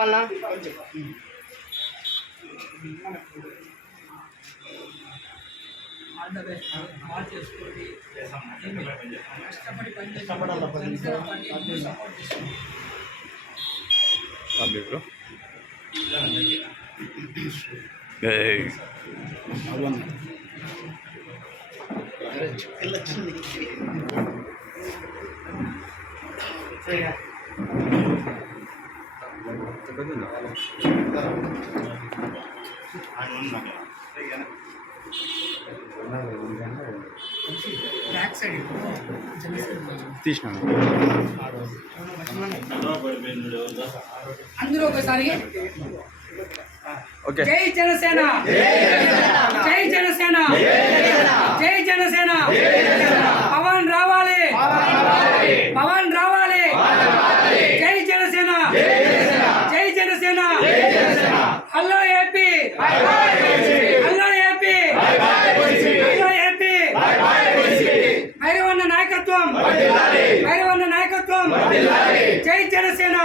చెప్పాలనా తీసినా అందరూ ఒకసారి ఓకే. జై జనసేన, జై జనసేన, జై జనసేన. పవన్ రావాలి, పవన్ రావాలి. జై జనసేన, జై Janasena. Hello AP, hello AP, hello AP. Bhairavanna నాయకత్వం, భైరవన్న నాయకత్వం. జై జనసేన.